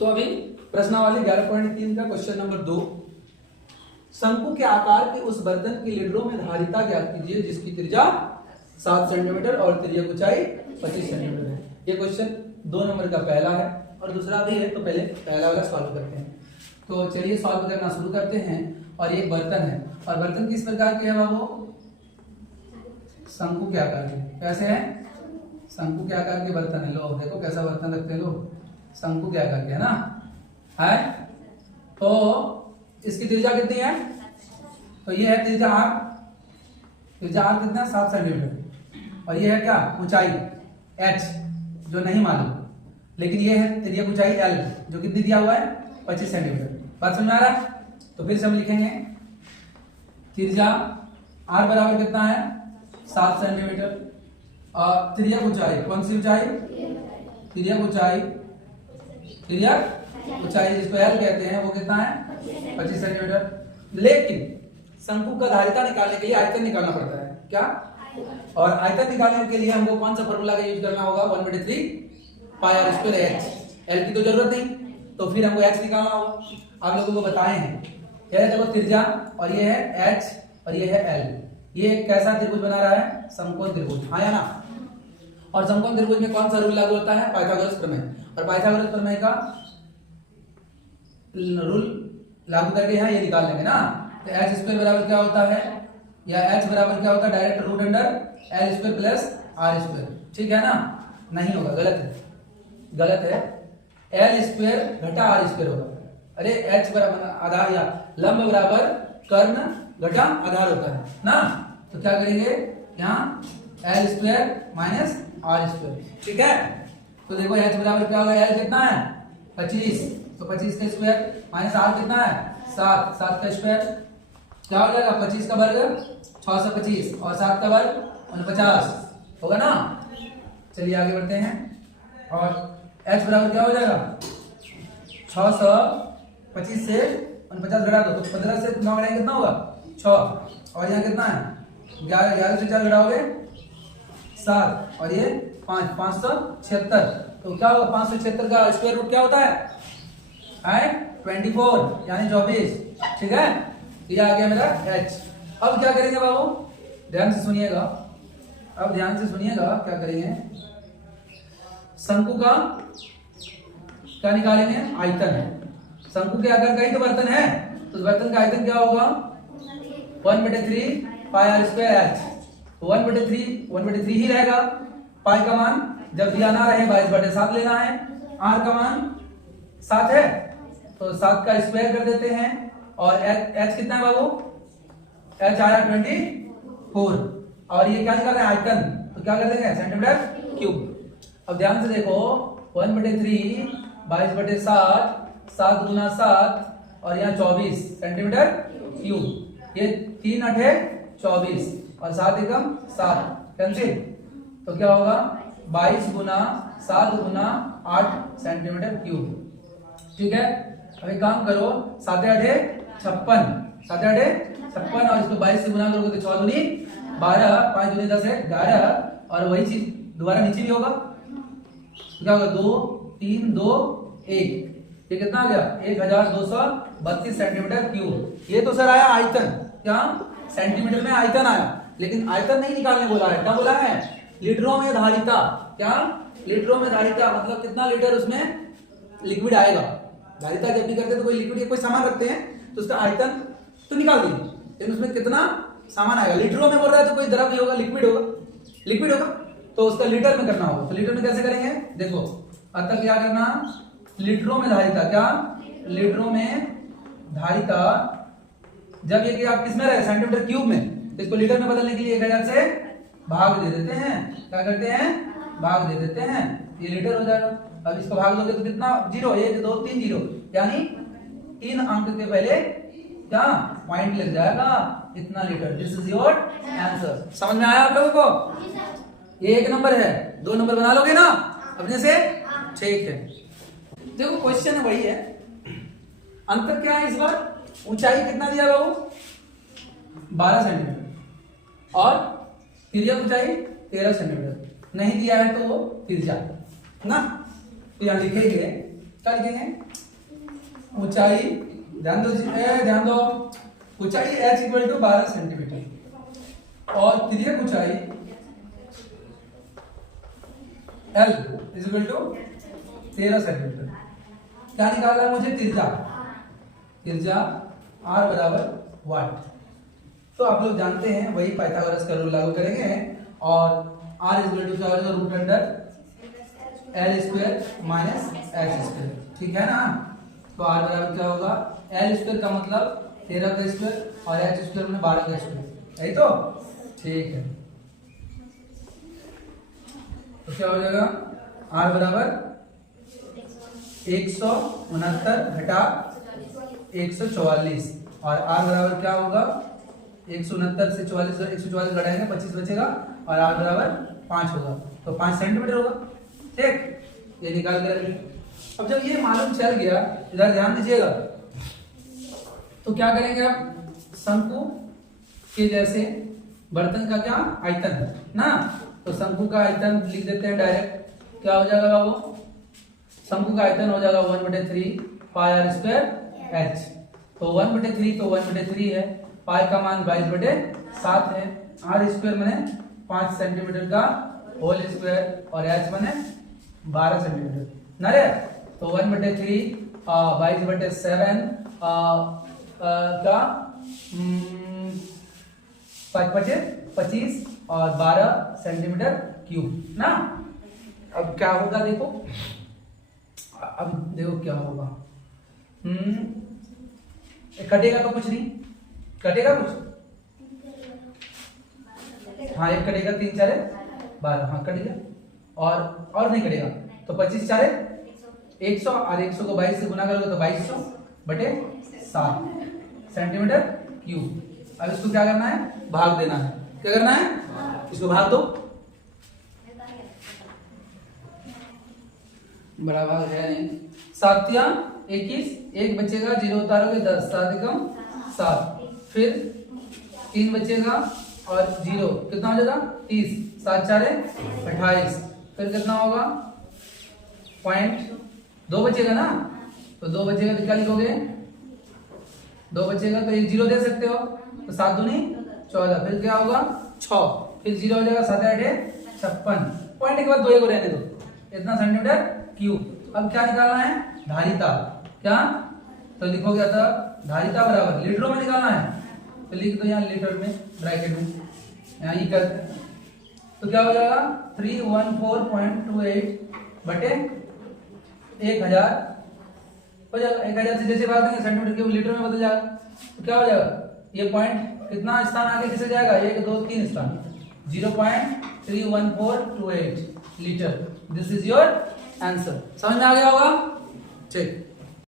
तो अभी प्रश्नावली 11.3 का क्वेश्चन नंबर 2, शंकु के आकार के उस बर्तन की लीडरों में धारिता ज्ञात कीजिए जिसकी त्रिज्या 7 सेंटीमीटर और त्रिज्या ऊंचाई 25 सेंटीमीटर है। ये क्वेश्चन 2 नंबर का पहला है और दूसरा भी है, तो पहले पहला वाला सॉल्व करते हैं। तो चलिए सॉल्व करना शुरू करते हैं। और ये बर्तन है और बर्तन किस प्रकार के है बाबू? शंकु के आकार के। कैसे है? शंकु के आकार के बर्तन है। लो देखो कैसा बर्तन रखते हैं लोग, शंकु के आकार के है ना, है। तो इसकी त्रिज्या कितनी है? तो ये है त्रिज्या आर। त्रिज्या आर कितना है? 7 सेंटीमीटर। और ये है क्या? ऊंचाई h, जो नहीं मालूम, लेकिन ये है त्रिज्या ऊंचाई l, जो कितनी दिया हुआ है? 25 सेंटीमीटर। बात समझ में आ रहा है? तो फिर से हम लिखेंगे त्रिज्या r बराबर कितना है? 7 सेंटीमीटर। और त्रिज्या ऊंचाई, कौन सी ऊंचाई? त्रिज्या ऊंचाई, त्रिज्या ऊंचाई जिसको l कहते हैं, वो कितना है? 25 सेंटीमीटर। लेकिन शंकु का धारिता निकालने के लिए आयतन निकालना पड़ता है। क्या? और आयतन निकालने के लिए हमको कौन सा फॉर्मूला का यूज करना होगा? 1/3 पाई आर स्क्वायर h। l की तो जरूरत नहीं, तो फिर हमको h निकालना होगा। आप लोगों को बताए हैं, ये देखो त्रिज्या और ये है h और ये है l। ये कैसा त्रिभुज बना रहा है? समकोण त्रिभुज, हाँ या ना? और समकोण त्रिभुज में कौन सा रूल लागू होता है? पाइथागोरस प्रमेय। और पाइथागोरस प्रमेय का रूल लागू करके यहाँ ये निकाल लेंगे ना। तो h स्क्वायर बराबर क्या होता है? या h बराबर क्या होता है? Direct route under l square plus r square. ठीक है ना? नहीं होगा, गलत है, गलत है। l स्क्वायर घटा r स्क्वायर होगा। अरे h बराबर आधार या लंब बराबर कर्ण घटा आधार होता है ना। तो क्या करेंगे यहाँ? l square minus r square. ठीक है? तो देखो h बराबर क्या होगा? l कितना है? 25, तो 25 का स्क्वायर माइनस r कितना है? 7, 7 का स्क्वायर क्या हो जाएगा? 25 का वर्ग 625 और 7 का वर्ग 49 होगा ना। चलिए आगे बढ़ते हैं। और h बराबर क्या हो जाएगा? 625 से 49 घटा दो, तो 15 से 9 घटाएंगे कितना होगा? 6। और यहाँ कितना है? 11, 11 से 4 घटाओगे 7 और ये 5, 576। तो क्या होगा? 576 का स्क्वायर रूट क्या होता है? 24 यानी 24। ठीक है? ये आ गया मेरा h। अब क्या करेंगे बाबू? ध्यान से सुनिएगा, अब ध्यान से सुनिएगा क्या करेंगे। शंकु का क्या निकालेंगे? आयतन है। शंकु के आकार का ही तो बर्तन है, तो उस बर्तन का आयतन क्या होगा? 1/3 पाई आर स्क्वायर h। 1/3 ही रहेगा। पाई का मान जब दिया ना रहे 22/7 लेना है। r का मान 7 है, तो 7 का स्क्वायर कर देते हैं। और h कितना है बाबू? h आया 24। और ये क्या निकाल रहे हैं? आयतन। तो क्या कर देंगे? Centimetre cube. अब ध्यान से देखो, 1/3 22/7, 7 गुना 7 और यहाँ 24 सेंटीमीटर क्यूब। ये 3 8 24 और 7 एकम 7 कैंसिल। तो क्या होगा? 22 गुना 7 गुना 8 सेंटीमीटर क्यूब। ठीक है? अब एक काम करो, 7 8 56, 7 8 56 और इसको 22 से गुना करोगे तो 6 दूनी 12, 5 दूनी 10 है 11। और वही चीज दोबारा नीचे भी होगा। तो क्या होगा? 2 3 2 1। ये कितना आ गया? 1232 सेंटीमीटर क्यूब। ये तो सर आया आयतन। क्या? सेंटीमीटर में आयतन आया, लेकिन आयतन नहीं निकालने बोला है। क्या बोला है? लीटरों में धारिता। क्या? लीटरों में धारिता मतलब कितना लीटर उसमें लिक्विड आएगा। धारिता जब भी करते हैं तो कोई लिक्विड या कोई सामान रखते हैं, तो उसका आयतन तो निकाल देंगे, लेकिन उसमें कितना सामान आएगा। लीटरों में बोल रहा है तो कोई द्रव्य होगा, लिक्विड होगा, लिक्विड होगा, तो उसका लीटर में करना होगा। तो लीटर में कैसे करेंगे? देखो, अतः क्या करना? लीटरों में धारिता। क्या? लीटरों में धारिता जब ये कि आप किसमें रहे? सेंटीमीटर क्यूब में, तो इसको लीटर में बदलने के लिए 1000 से भाग दे देते हैं। क्या करते हैं? भाग दे देते हैं, ये लीटर हो जाएगा। अब इसको भाग दोगे तो कितना? 0 1 2 3 0, यानी 3 अंक के पहले क्या पॉइंट लग जाएगा, इतना litre. This is your answer. समझ में आया आप लोगों को? ये 1 नंबर है। 2 नंबर बना लोगे ना अपने से? ठीक है। देखो क्वेश्चन वही है, अंतर क्या है इस बार? ऊंचाई कितना दिया बाबू? 12 सेंटीमीटर और त्रिज्या ऊंचाई 13 सेंटीमीटर। नहीं दिया है तो वो त्रिज्या ना, तो यहाँ लिखेंगे क्या लिखेंगे? ऊंचाई, ध्यान दो, ऊंचाई h इक्वल टू 12 सेंटीमीटर और तिर्यक ऊंचाई l is equal to 13 centimetre. क्या निकालना है मुझे? त्रिज्या r बराबर वाट। तो आप लोग जानते हैं वही पाइथागोरस का रूल लागू करेंगे और r इज इक्वल टू क्या होगा? Root under l square minus h square, ठीक है ना? तो r बराबर क्या होगा? l स्क्वायर का मतलब 13 का स्क्वायर और h स्क्वायर में 12 का स्क्वायर, यही तो, ठीक है। तो क्या हो जाएगा? r बराबर 169 घटा 144 और r बराबर क्या होगा? 169 से 144 घटाएंगे 25 बचेगा और r बराबर 5 होगा, तो 5 सेंटीमीटर होगा, ठीक। ये निकाल कर अब जब ये मालूम चल गया, इधर ध्यान दीजिएगा, तो क्या करेंगे आप? शंकु के जैसे बर्तन का क्या आयतन ना, तो शंकु का आयतन लिख देते हैं डायरेक्ट। क्या हो जाएगा बाबू? शंकु का आयतन हो जाएगा 1/3 पाई r स्क्वायर h। तो 1/3 तो 1/3 है, पाई का मान 22/7 है, r स्क्वायर माने 5 सेंटीमीटर का होल स्क्वायर और h माने 12 सेंटीमीटर ना रे। तो 1/3 22/7 का 25 और 12 सेंटीमीटर क्यूब ना। अब क्या होगा देखो, अब देखो क्या होगा। कटेगा तो कुछ नहीं, कटेगा कुछ? हाँ एक कटेगा, 3 4 12, हाँ कट गया। और नहीं कटेगा तो 25 4 100 और 100 को 22 से गुना करोगे तो 2200/7 सेंटीमीटर क्यूब। अब इसको क्या करना है? भाग देना है। क्या करना है? इसको भाग दो, बड़ा भाग है नहीं। 7 या 21, 1 बचेगा, 0 उतारोगे 10, 7 एकम 7, फिर 3 बचेगा और 0 कितना हो जाएगा? 30, 7 4 28, फिर कितना होगा? पॉइंट 2 बचेगा ना, तो 2 बचेगा तो क्या लिखोगे? 2 बचेगा तो 1 0 दे सकते हो, तो 7 दूनी 14, फिर क्या होगा? 6, फिर 0 हो जाएगा, 7 8 56, पॉइंट के बाद 2 को रहने दो, इतना सेंटीमीटर क्यूब। अब क्या निकालना है? धारिता। क्या? तो लिखोगे था धारिता बराबर लीटरों में निकालना है, तो लिख दो यहाँ लीटर में ब्रैकेट में, यहाँ ये करते हैं तो क्या हो जाएगा? 314.28 बटे 1000 हो जाएगा। 1000 से जैसे बात करेंगे सेंटीमीटर क्यूब लीटर में बदल जाएगा, तो क्या हो जाएगा? ये पॉइंट कितना स्थान आगे खिसक जाएगा? 1 2 3 स्थान, 0.31428 litre. This is your answer. समझ में आ गया होगा? ठीक।